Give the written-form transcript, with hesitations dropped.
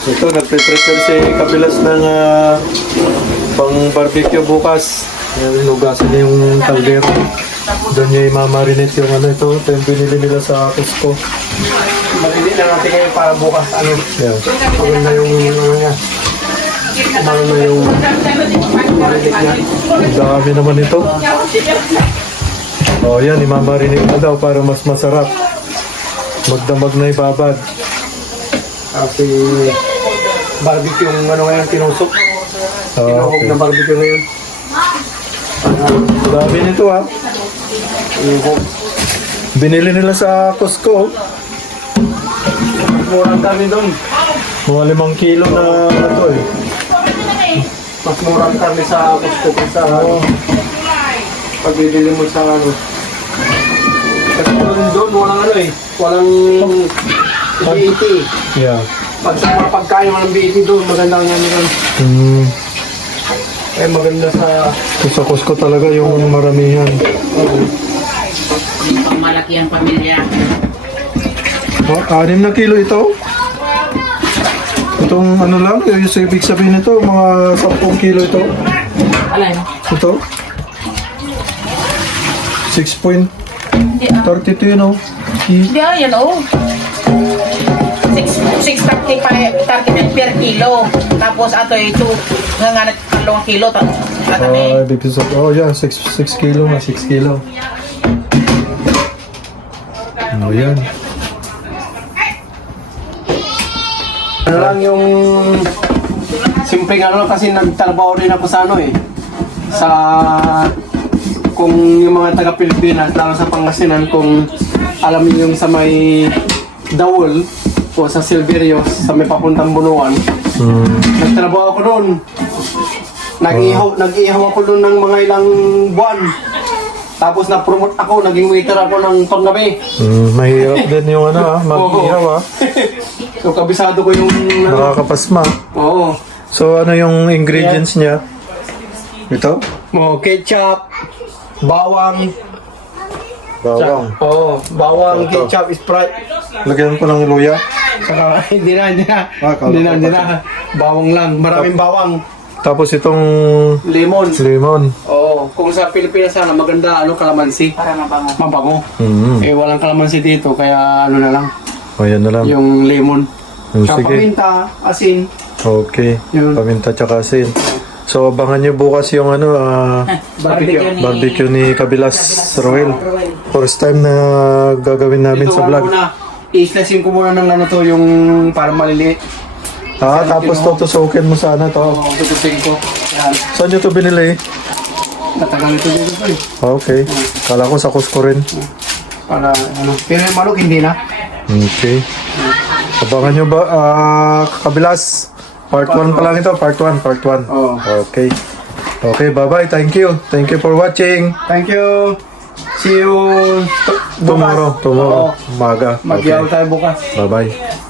Ito, nagpe-prepare si Kabilas ng pang barbecue bukas. Yan, inugasan niya yung kaldero. Doon niya i-marinate yung ano ito. Ito yung binili nila sa Costco. Marinate na natin kayo para bukas. Ano? Yeah. Maganda yung ano niya. Kumano na yung marinate niya. Ang dami naman ito. Oh, yan, i-marinate na daw para mas masarap. Magdamag na ibabad. Kasi barbecue yung ano ngayon tinusok. Oh, Tinuhog okay. na barbecue ngayon. Dami nito ha. Tinuhog. Binili nila sa Costco. Murang kami doon. Mga 5 kilo na ito eh. Mas murang kami sa Costco kaysa pagbibili mo sa ano. Kasi doon walang ano eh. Walang BET. Yeah. Pag sa mga pagkain walang BET doon, maganda nga nila. Eh maganda sa... Ito sa Costco talaga yung maramihan. Pang malaki ang pamilya. Oh, 6 na kilo ito. Itong ano lang, yung ibig sabihin nito, mga 10 kilo ito. Alay. Ito. 6.32 yun oh. Hindi yan oh. 6.35 per kilo. Tapos ato ay 2 nga 2 kilo. Ibig sabihin, oh yan, 6 kilo na, 6 kilo. Oh yan. Ano lang yung... Simpleng ano lang kasi nagtrabaho rin ako sa ano eh. Sa... Kung yung mga taga-Pilipinas, lalo sa Pangasinan, kung alam niyo yung sa may Dawol o sa Silverios, sa may papuntang Bunuan, nagtrabaho ako doon. Nag-ihaw ako doon ng mga ilang buwan. Tapos na-promote ako, naging waiter ako ng panggabi. Mahirap din yung ano mag-ihaw So kabisado ko yung... Nakakapasma. Oo. So ano yung ingredients niya? Ito? Ketchup, bawang, Bawang. bawang, Ito. ketchup, Sprite. Lagyan ko ng luya. Saka hindi na. Kala Hindi ko na. Bawang lang, maraming bawang. Tapos itong Lemon. lemon. Oo, kung sa Pilipinas sana maganda kalamansi. Para mabango. Mabango. Mm. Eh walang kalamansi dito kaya ano na lang, O yan na lang. yung lemon. Saka Sige. paminta, asin. Okay. Yun. Paminta tsaka asin. So abangan nyo bukas yung ano Barbecue. barbecue ni Kabilas Roel. First time na gagawin namin Ito sa vlog. muna, i-slicing ko muna ng ano to, yung parang maliliit. Tapos tutusukin mo sana to. Oo, tutusin ko. Yan. Saan nyo to binili? Tatagal ito dito to eh. Okay. Kala ko sa Costco rin. Para ano. Pero yung manok hindi na. Okay. Abangan nyo ba, Kabilas? Part 1 pa lang ito, part 1. Oo. Okay. Okay, bye-bye. Thank you. Thank you for watching. Thank you. See you Tomorrow. Oo. Umaga. Mag-ihaw tayo bukas. Bye-bye.